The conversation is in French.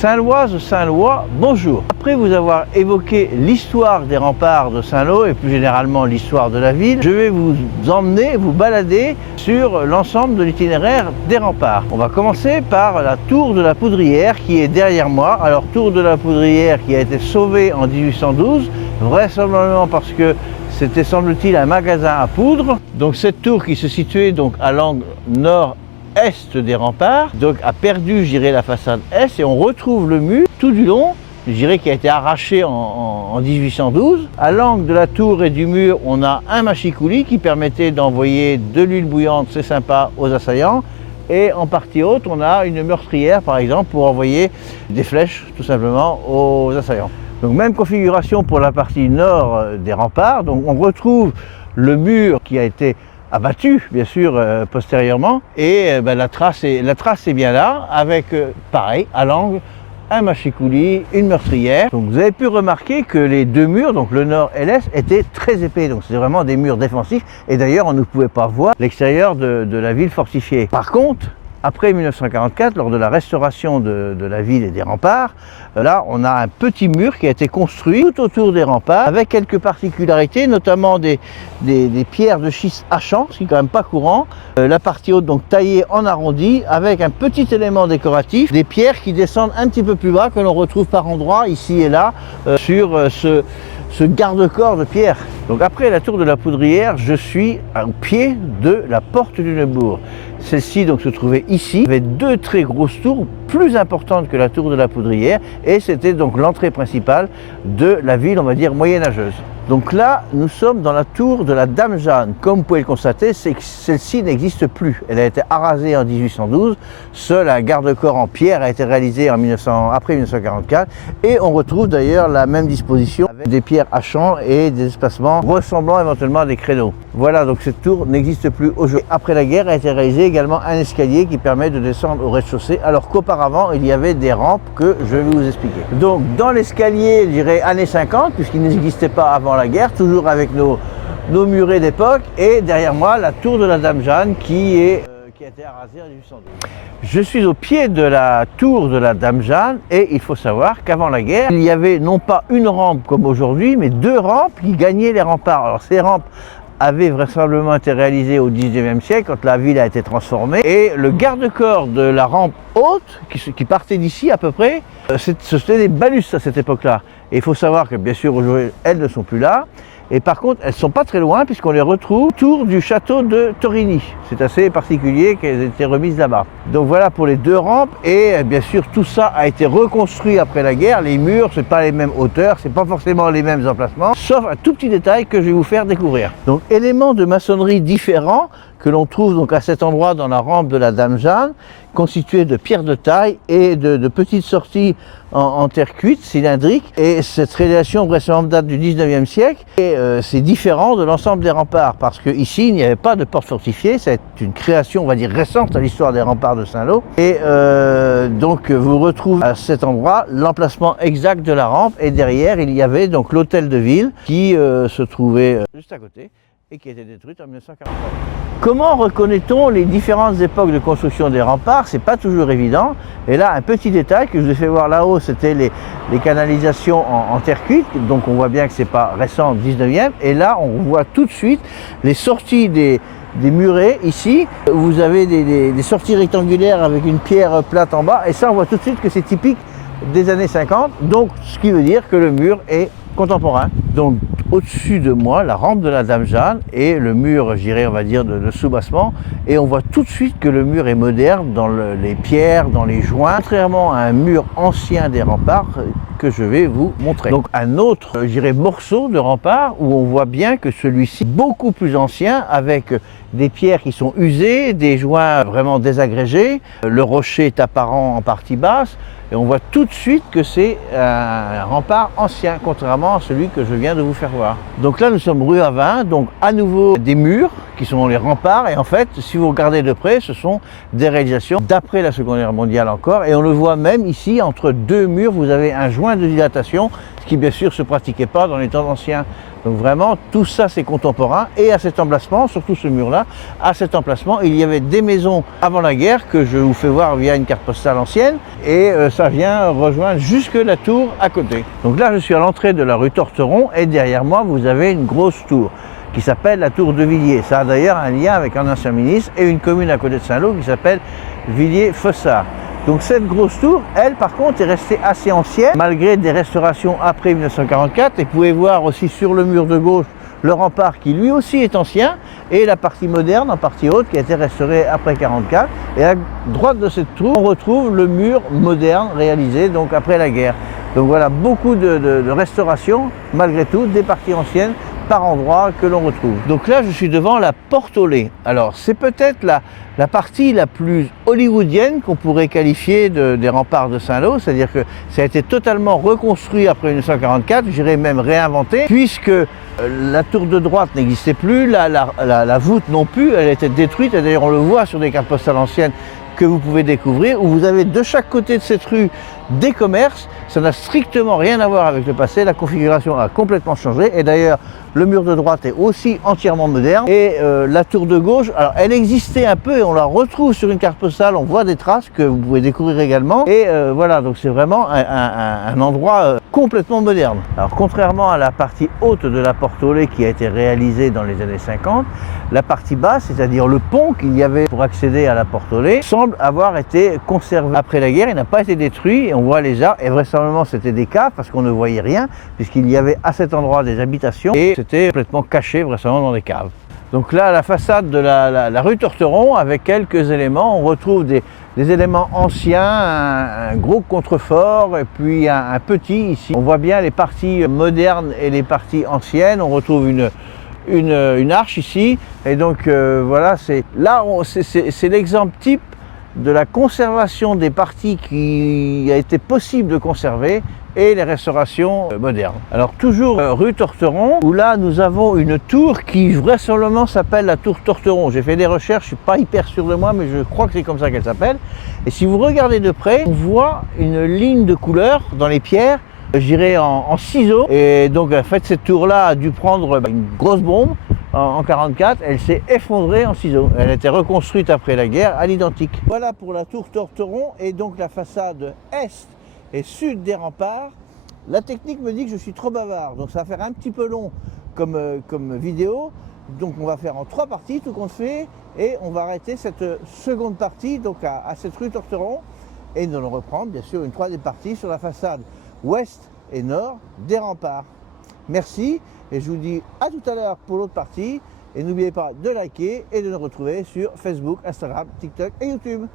Saint-Loises, Saint-Lois, bonjour. Après vous avoir évoqué l'histoire des remparts de Saint-Lô et plus généralement l'histoire de la ville, je vais vous emmener, vous balader sur l'ensemble de l'itinéraire des remparts. On va commencer par la tour de la Poudrière qui est derrière moi. Alors tour de la Poudrière qui a été sauvée en 1812, vraisemblablement parce que c'était semble-t-il un magasin à poudre. Donc cette tour qui se situait donc à l'angle nord-est des remparts, donc a perdu, je dirais, la façade est et on retrouve le mur tout du long, je dirais, qui a été arraché en 1812. À l'angle de la tour et du mur, on a un machicoulis qui permettait d'envoyer de l'huile bouillante, c'est sympa, aux assaillants. Et en partie haute, on a une meurtrière, par exemple, pour envoyer des flèches, tout simplement, aux assaillants. Donc même configuration pour la partie nord des remparts. Donc on retrouve le mur qui a été abattu, bien sûr, postérieurement. Et la trace est bien là, avec, pareil, à l'angle, un machicoulis, une meurtrière. Donc vous avez pu remarquer que les deux murs, donc le nord et l'est, étaient très épais. Donc c'est vraiment des murs défensifs. Et d'ailleurs, on ne pouvait pas voir l'extérieur de la ville fortifiée. Par contre, après 1944, lors de la restauration de la ville et des remparts, là on a un petit mur qui a été construit tout autour des remparts avec quelques particularités, notamment des pierres de schiste hachant, ce qui est quand même pas courant. La partie haute donc taillée en arrondi avec un petit élément décoratif, des pierres qui descendent un petit peu plus bas que l'on retrouve par endroits ici et là sur ce garde-corps de pierre. Donc après la tour de la Poudrière, je suis au pied de la porte du Neubourg. Celle-ci donc se trouvait ici, il y avait deux très grosses tours, plus importantes que la tour de la Poudrière, et c'était donc l'entrée principale de la ville, on va dire, moyenâgeuse. Donc là, nous sommes dans la tour de la Dame Jeanne. Comme vous pouvez le constater, c'est que celle-ci n'existe plus. Elle a été arasée en 1812. Seul un garde-corps en pierre a été réalisé après 1944. Et on retrouve d'ailleurs la même disposition avec des pierres hachant et des espacements ressemblant éventuellement à des créneaux. Voilà, donc cette tour n'existe plus aujourd'hui. Après la guerre a été réalisé également un escalier qui permet de descendre au rez-de-chaussée, alors qu'auparavant, il y avait des rampes que je vais vous expliquer. Donc dans l'escalier, je dirais années 50, puisqu'il n'existait pas avant la guerre, toujours avec nos murets d'époque, et derrière moi la tour de la Dame Jeanne qui a été arasée en 1812. Je suis au pied de la tour de la Dame Jeanne et il faut savoir qu'avant la guerre, il y avait non pas une rampe comme aujourd'hui, mais deux rampes qui gagnaient les remparts. Alors ces rampes avaient vraisemblablement été réalisées au 19e siècle quand la ville a été transformée, et le garde-corps de la rampe haute qui partait d'ici à peu près, c'était des balustres à cette époque-là. Et il faut savoir que bien sûr aujourd'hui elles ne sont plus là, et par contre elles ne sont pas très loin puisqu'on les retrouve autour du château de Torigny. C'est assez particulier qu'elles aient été remises là-bas. Donc voilà pour les deux rampes, et bien sûr tout ça a été reconstruit après la guerre. Les murs, c'est pas les mêmes hauteurs, c'est pas forcément les mêmes emplacements, sauf un tout petit détail que je vais vous faire découvrir. Donc éléments de maçonnerie différents que l'on trouve donc à cet endroit dans la rampe de la Dame Jeanne, constituée de pierres de taille et de petites sorties en terre cuite, cylindrique. Et cette réalisation vraisemblablement date du 19e siècle. Et c'est différent de l'ensemble des remparts, parce qu'ici, il n'y avait pas de porte fortifiée. C'est une création, on va dire, récente à l'histoire des remparts de Saint-Lô. Et donc, vous retrouvez à cet endroit l'emplacement exact de la rampe. Et derrière, il y avait donc l'hôtel de ville qui se trouvait juste à côté et qui a été détruite en 1943. Comment reconnaît-on les différentes époques de construction des remparts? C'est pas toujours évident. Et là, un petit détail que je vous ai fait voir là-haut, c'était les canalisations en terre cuite. Donc on voit bien que c'est pas récent, 19e. Et là, on voit tout de suite les sorties des murets ici. Vous avez des sorties rectangulaires avec une pierre plate en bas. Et ça, on voit tout de suite que c'est typique des années 50. Donc, ce qui veut dire que le mur est contemporain. Donc au-dessus de moi, la rampe de la Dame Jeanne et le mur, je dirais, on va dire, de soubassement. Et on voit tout de suite que le mur est moderne dans les pierres, dans les joints, contrairement à un mur ancien des remparts que je vais vous montrer. Donc un autre, je dirais, morceau de rempart où on voit bien que celui-ci est beaucoup plus ancien, avec des pierres qui sont usées, des joints vraiment désagrégés. Le rocher est apparent en partie basse. Et on voit tout de suite que c'est un rempart ancien, contrairement à celui que je viens de vous faire voir. Donc là, nous sommes rue Avin, donc à nouveau des murs qui sont les remparts. Et en fait, si vous regardez de près, ce sont des réalisations d'après la Seconde Guerre mondiale encore. Et on le voit même ici, entre deux murs, vous avez un joint de dilatation, ce qui bien sûr ne se pratiquait pas dans les temps anciens. Donc vraiment, tout ça c'est contemporain. Et à cet emplacement, surtout ce mur-là, à cet emplacement, il y avait des maisons avant la guerre que je vous fais voir via une carte postale ancienne. Et ça vient rejoindre jusque la tour à côté. Donc là, je suis à l'entrée de la rue Torteron et derrière moi, vous avez une grosse tour qui s'appelle la tour de Villiers. Ça a d'ailleurs un lien avec un ancien ministre et une commune à côté de Saint-Lô qui s'appelle Villiers-Fossard. Donc cette grosse tour, elle par contre est restée assez ancienne malgré des restaurations après 1944 et vous pouvez voir aussi sur le mur de gauche le rempart qui lui aussi est ancien et la partie moderne en partie haute qui a été restaurée après 1944 et à droite de cette tour on retrouve le mur moderne réalisé donc après la guerre. Donc voilà beaucoup de restaurations malgré tout des parties anciennes par endroits que l'on retrouve. Donc là je suis devant la porte au lait. Alors c'est peut-être la partie la plus hollywoodienne qu'on pourrait qualifier des remparts de Saint-Lô, c'est-à-dire que ça a été totalement reconstruit après 1944, je dirais même réinventé, puisque la tour de droite n'existait plus, la voûte non plus, elle était détruite, et d'ailleurs on le voit sur des cartes postales anciennes que vous pouvez découvrir, où vous avez de chaque côté de cette rue des commerces. Ça n'a strictement rien à voir avec le passé, la configuration a complètement changé et d'ailleurs le mur de droite est aussi entièrement moderne et la tour de gauche, alors elle existait un peu et on la retrouve sur une carte postale, on voit des traces que vous pouvez découvrir également et voilà, donc c'est vraiment un endroit complètement moderne. Alors contrairement à la partie haute de la porte au lait qui a été réalisée dans les années 50, la partie basse, c'est-à-dire le pont qu'il y avait pour accéder à la porte au lait, semble avoir été conservé après la guerre, il n'a pas été détruit et on voit les arbres et vraisemblablement c'était des caves parce qu'on ne voyait rien puisqu'il y avait à cet endroit des habitations et c'était complètement caché vraisemblablement dans des caves. Donc là, la façade de la rue Torteron avec quelques éléments, on retrouve des éléments anciens, un gros contrefort et puis un petit ici. On voit bien les parties modernes et les parties anciennes, on retrouve une arche ici et donc voilà, c'est l'exemple type de la conservation des parties qui a été possible de conserver et les restaurations modernes. Alors toujours rue Torteron, où là nous avons une tour qui vraisemblablement s'appelle la tour Torteron. J'ai fait des recherches, je ne suis pas hyper sûr de moi, mais je crois que c'est comme ça qu'elle s'appelle. Et si vous regardez de près, on voit une ligne de couleur dans les pierres, je dirais en ciseaux. Et donc en fait cette tour-là a dû prendre une grosse bombe. En 1944, elle s'est effondrée en ciseaux. Elle a été reconstruite après la guerre à l'identique. Voilà pour la tour Torteron et donc la façade est et sud des remparts. La technique me dit que je suis trop bavard, donc ça va faire un petit peu long comme vidéo. Donc on va faire en 3 parties tout compte fait et on va arrêter cette seconde partie donc à cette rue Torteron et nous allons reprendre bien sûr une troisième partie sur la façade ouest et nord des remparts. Merci et je vous dis à tout à l'heure pour l'autre partie et n'oubliez pas de liker et de nous retrouver sur Facebook, Instagram, TikTok et YouTube.